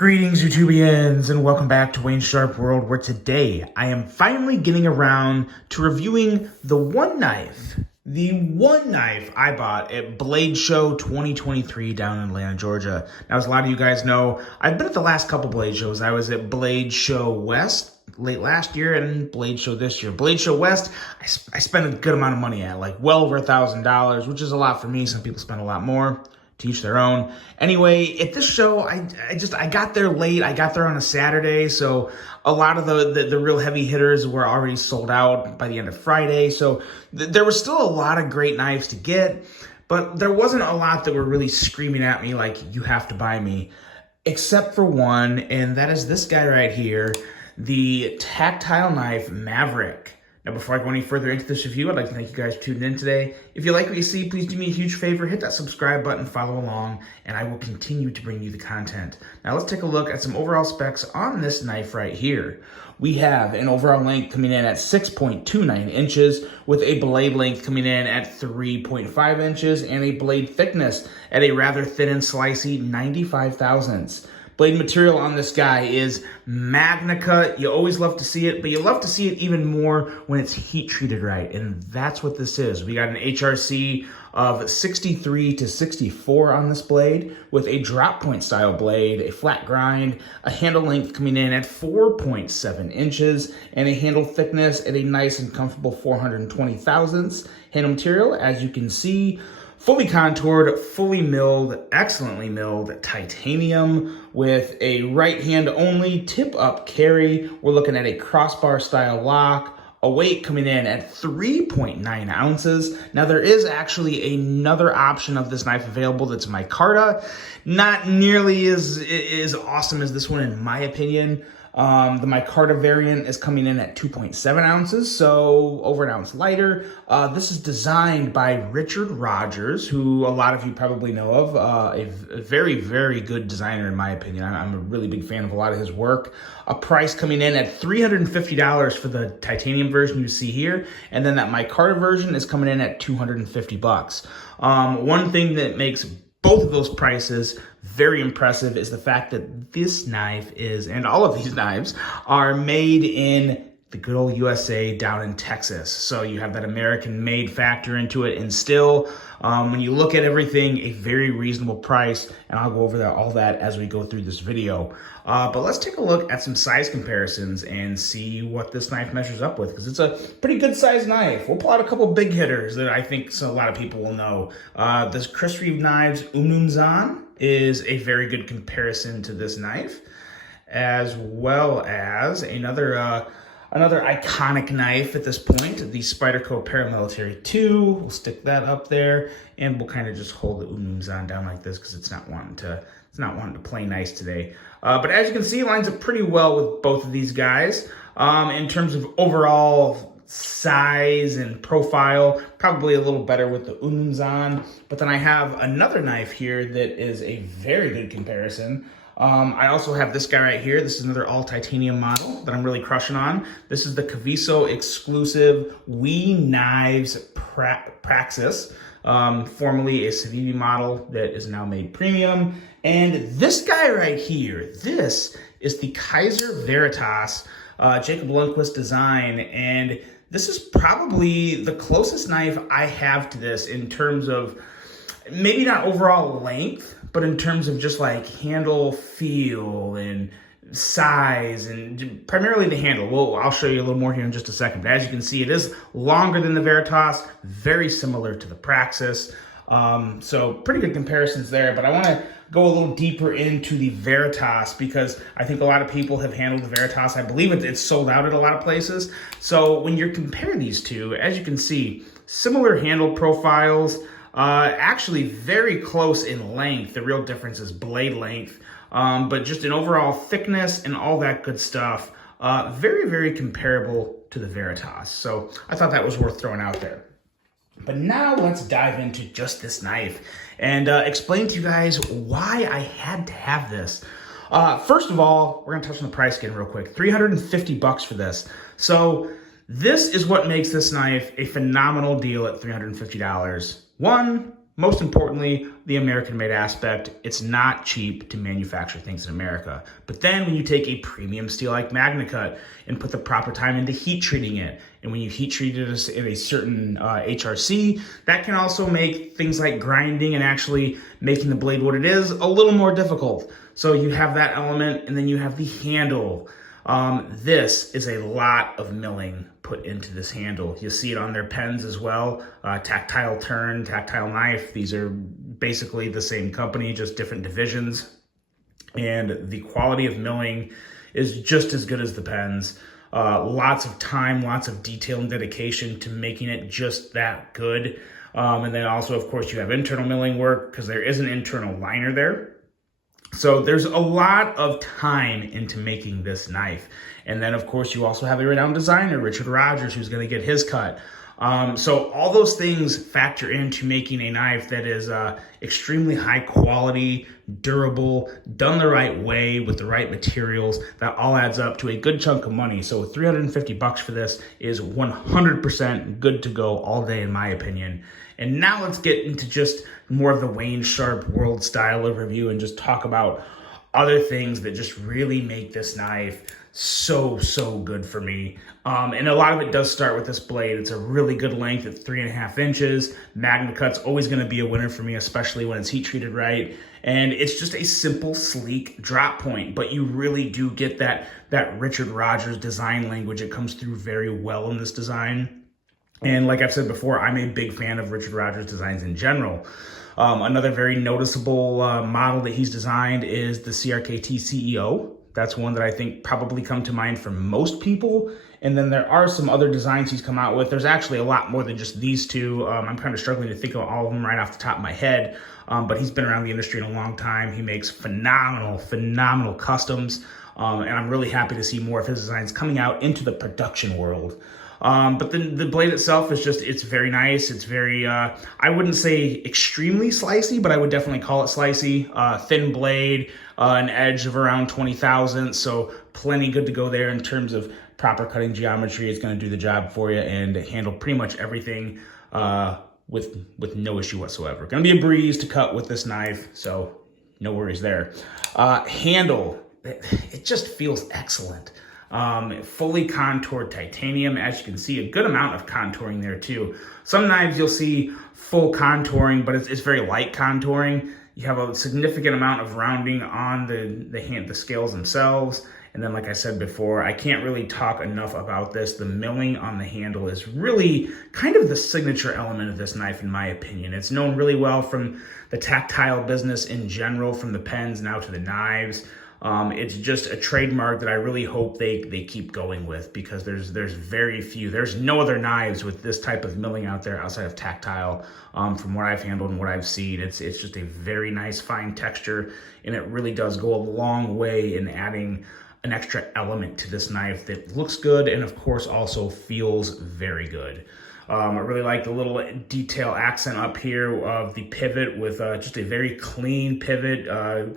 Greetings, YouTubians, and welcome back to Wayne Sharp World, where today I am finally getting around to reviewing the one knife I bought at Blade Show 2023 down in Atlanta, Georgia. Now, as a lot of you guys know, I've been at the last couple Blade shows. I was at Blade Show West late last year and Blade Show this year. Blade Show West, I spent a good amount of money at, like well over $1,000, which is a lot for me. Some people spend a lot more. To each their own. Anyway, at this show, I got there late. I got there on a Saturday, so a lot of the real heavy hitters were already sold out by the end of Friday. So there was still a lot of great knives to get, but there wasn't a lot that were really screaming at me like, you have to buy me, except for one, and that is this guy right here, the Tactile knife Maverick. Now, before I go any further into this review, I'd like to thank you guys for tuning in today. If you like what you see, please do me a huge favor, hit that subscribe button, follow along, and I will continue to bring you the content. Now, let's take a look at some overall specs on this knife right here. We have an overall length coming in at 6.29 inches, with a blade length coming in at 3.5 inches, and a blade thickness at a rather thin and slicey 95 thousandths. Blade material on this guy is Magnica. You always love to see it, but you love to see it even more when it's heat treated right, and that's what this is. We got an HRC of 63 to 64 on this blade, with a drop point style blade, a flat grind, a handle length coming in at 4.7 inches, and a handle thickness at a nice and comfortable 420 thousandths. Handle material, as you can see, fully contoured, fully milled, excellently milled titanium with a right hand only tip up carry. We're looking at a crossbar style lock, a weight coming in at 3.9 ounces. Now, there is actually another option of this knife available that's micarta. Not nearly as awesome as this one, in my opinion. The micarta variant is coming in at 2.7 ounces, so over an ounce lighter. This is designed by Richard Rogers, who a lot of you probably know of, a very, very good designer in my opinion. I'm a really big fan of a lot of his work. A price coming in at $350 for the titanium version you see here, and then that micarta version is coming in at $250. One thing that makes both of those prices very impressive is the fact that this knife is, and all of these knives, are made in the good old USA down in Texas. So you have that American made factor into it, and still, when you look at everything, a very reasonable price, and I'll go over all that as we go through this video. But let's take a look at some size comparisons and see what this knife measures up with, because it's a pretty good sized knife. We'll pull out a couple big hitters that I think a lot of people will know. This Chris Reeve Knives Ununzan is a very good comparison to this knife, as well as another iconic knife at this point, the Spyderco Paramilitary 2. We'll stick that up there, and we'll kind of just hold the Ununzan down like this because it's not wanting to play nice today. But as you can see, it lines up pretty well with both of these guys. In terms of overall size and profile, probably a little better with the Ununzan. But then I have another knife here that is a very good comparison. I also have this guy right here. This is another all titanium model that I'm really crushing on. This is the Caviso exclusive We Knives Praxis, formerly a Civivi model that is now made premium. And this guy right here, this is the Kaiser Veritas Jacob Lundquist design, and this is probably the closest knife I have to this in terms of maybe not overall length, but in terms of just like handle feel and size, and primarily the handle. Well, I'll show you a little more here in just a second. But as you can see, it is longer than the Veritas, very similar to the Praxis. So pretty good comparisons there, but I want to go a little deeper into the Veritas because I think a lot of people have handled the Veritas. I believe it's sold out at a lot of places. So when you're comparing these two, as you can see, similar handle profiles, actually very close in length. The real difference is blade length, but just in overall thickness and all that good stuff, very, very comparable to the Veritas. So I thought that was worth throwing out there. But now let's dive into just this knife and explain to you guys why I had to have this. First of all, we're gonna touch on the price again real quick. $350 for this. So this is what makes this knife a phenomenal deal at $350. One, most importantly, the American-made aspect. It's not cheap to manufacture things in America. But then when you take a premium steel like MagnaCut and put the proper time into heat treating it, and when you heat treat it in a certain HRC, that can also make things like grinding and actually making the blade what it is a little more difficult. So you have that element, and then you have the handle. This is a lot of milling put into this handle. You'll see it on their pens as well. Tactile turn, Tactile knife. These are basically the same company, just different divisions. And the quality of milling is just as good as the pens. Lots of time, lots of detail and dedication to making it just that good. And then also, of course, you have internal milling work because there is an internal liner there. So there's a lot of time into making this knife. And then, of course, you also have a renowned designer, Richard Rogers, who's going to get his cut. So all those things factor into making a knife that is extremely high quality, durable, done the right way with the right materials. That all adds up to a good chunk of money. So $350 for this is 100% good to go all day, in my opinion. And now let's get into just more of the Wayne Sharp World Style overview and just talk about other things that just really make this knife so good for me. And a lot of it does start with this blade. It's a really good length at 3.5 inches. MagnaCut's always going to be a winner for me, especially when it's heat treated right. And it's just a simple, sleek drop point, but you really do get that Richard Rogers design language. It comes through very well in this design. And like I've said before, I'm a big fan of Richard Rogers designs in general. Another very noticeable model that he's designed is the CRKT CEO. That's one that I think probably come to mind for most people. And then there are some other designs he's come out with. There's actually a lot more than just these two. I'm kind of struggling to think of all of them right off the top of my head. But he's been around the industry in a long time. He makes phenomenal customs. And I'm really happy to see more of his designs coming out into the production world. But the blade itself is just, it's very nice. It's very, I wouldn't say extremely slicey, but I would definitely call it slicey. Thin blade, an edge of around 20 thousandths. So plenty good to go there in terms of proper cutting geometry. It's going to do the job for you and handle pretty much everything with no issue whatsoever. Going to be a breeze to cut with this knife, so no worries there. Handle, it just feels excellent. Fully contoured titanium. As you can see, a good amount of contouring there too. Some knives you'll see full contouring, but it's very light contouring. You have a significant amount of rounding on the scales themselves. And then, like I said before, I can't really talk enough about this. The milling on the handle is really kind of the signature element of this knife, in my opinion. It's known really well from the tactile business in general, from the pens now to the knives. It's just a trademark that I really hope they keep going with, because there's very few. There's no other knives with this type of milling out there outside of Tactile. From what I've handled and what I've seen, it's just a very nice fine texture, and it really does go a long way in adding an extra element to this knife that looks good and of course also feels very good. I really like the little detail accent up here of the pivot with just a very clean pivot,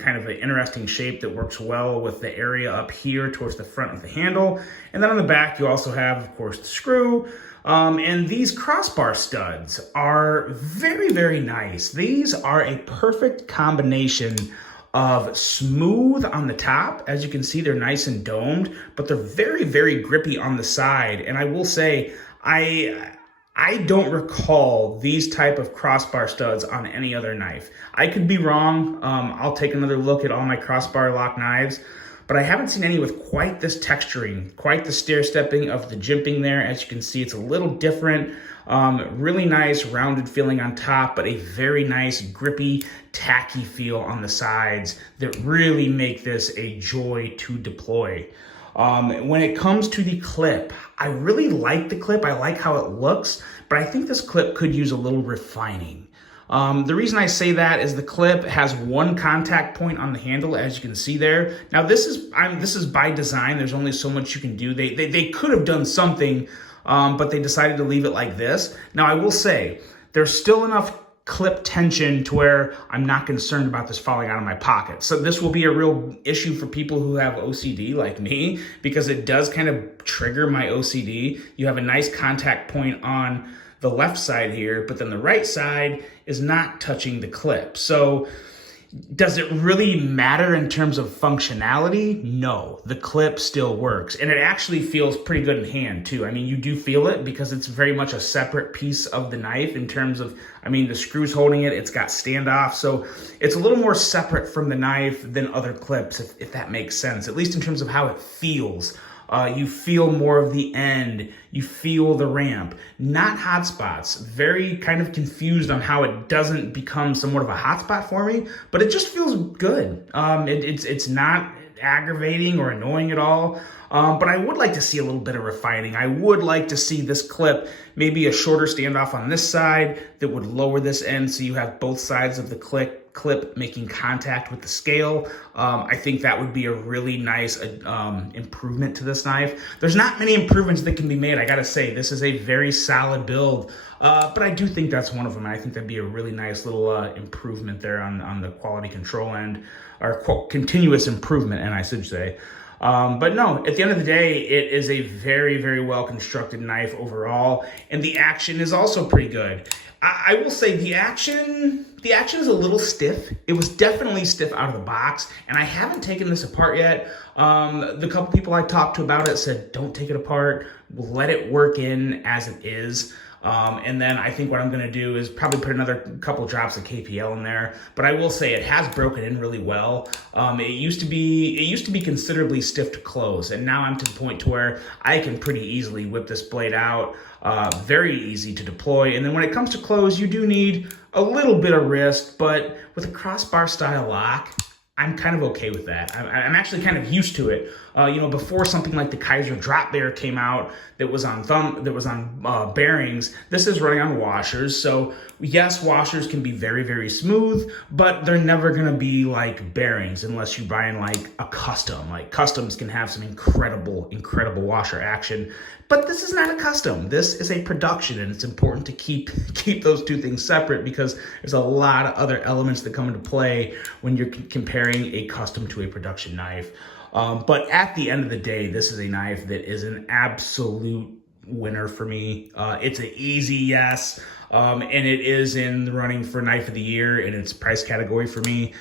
kind of an interesting shape that works well with the area up here towards the front of the handle. And then on the back, you also have, of course, the screw. And these crossbar studs are very nice. These are a perfect combination of smooth on the top. As you can see, they're nice and domed, but they're very grippy on the side. And I will say, I don't recall these type of crossbar studs on any other knife. I could be wrong. I'll take another look at all my crossbar lock knives, but I haven't seen any with quite this texturing, quite the stair-stepping of the jimping there. As you can see, it's a little different. Really nice rounded feeling on top, but a very nice grippy, tacky feel on the sides that really make this a joy to deploy. When it comes to the clip, I really like the clip. I like how it looks, but I think this clip could use a little refining. The reason I say that is the clip has one contact point on the handle, as you can see there. Now this is by design. There's only so much you can do. They could have done something, but they decided to leave it like this. Now I will say there's still enough clip tension to where I'm not concerned about this falling out of my pocket. So this will be a real issue for people who have OCD like me, because it does kind of trigger my OCD. You have a nice contact point on the left side here, but then the right side is not touching the clip. So does it really matter in terms of functionality? No, the clip still works. And it actually feels pretty good in hand too. I mean, you do feel it because it's very much a separate piece of the knife in terms of, I mean, the screws holding it, it's got standoff. So it's a little more separate from the knife than other clips, if that makes sense, at least in terms of how it feels. You feel more of the end, you feel the ramp, not hot spots. Very kind of confused on how it doesn't become somewhat of a hot spot for me, but it just feels good. It's not aggravating or annoying at all. But I would like to see a little bit of refining. I would like to see this clip, maybe a shorter standoff on this side that would lower this end so you have both sides of the clip making contact with the scale. I think that would be a really nice improvement to this knife. There's not many improvements that can be made. I gotta say, this is a very solid build, but I do think that's one of them. I think that'd be a really nice little improvement there on the quality control end, or continuous improvement, and I should say. But no, at the end of the day, it is a very, very well constructed knife overall, and the action is also pretty good. I will say the action is a little stiff. It was definitely stiff out of the box, and I haven't taken this apart yet. The couple people I talked to about it said, don't take it apart, let it work in as it is. And then I think what I'm going to do is probably put another couple drops of KPL in there. But I will say it has broken in really well. It used to be considerably stiff to close, and now I'm to the point to where I can pretty easily whip this blade out. Very easy to deploy. And then when it comes to close, you do need a little bit of wrist, but with a crossbar style lock, I'm kind of okay with that. I'm actually kind of used to it. Before something like the Kaiser drop bear came out that was on bearings, this is running on washers. So yes, washers can be very, very smooth, but they're never gonna be like bearings unless you're buying like a custom. Like customs can have some incredible, incredible washer action, but this is not a custom. This is a production, and it's important to keep those two things separate because there's a lot of other elements that come into play when you're comparing a custom to a production knife. But at the end of the day, this is a knife that is an absolute winner for me. It's an easy yes, and it is in the running for knife of the year in its price category for me.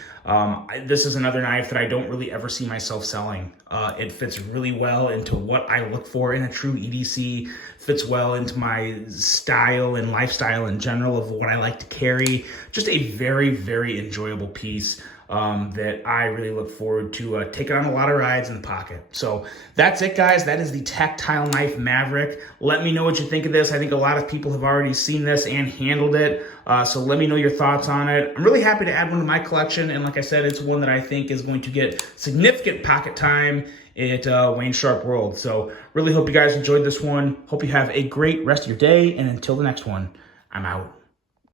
This is another knife that I don't really ever see myself selling. It fits really well into what I look for in a true EDC, fits well into my style and lifestyle in general of what I like to carry. Just a very, very enjoyable piece. That I really look forward to taking on a lot of rides in the pocket. So that's it, guys. That is the Tactile Knife Maverick. Let me know what you think of this. I think a lot of people have already seen this and handled it. So let me know your thoughts on it. I'm really happy to add one to my collection. And like I said, it's one that I think is going to get significant pocket time at Wayne Sharp World. So really hope you guys enjoyed this one. Hope you have a great rest of your day. And until the next one, I'm out.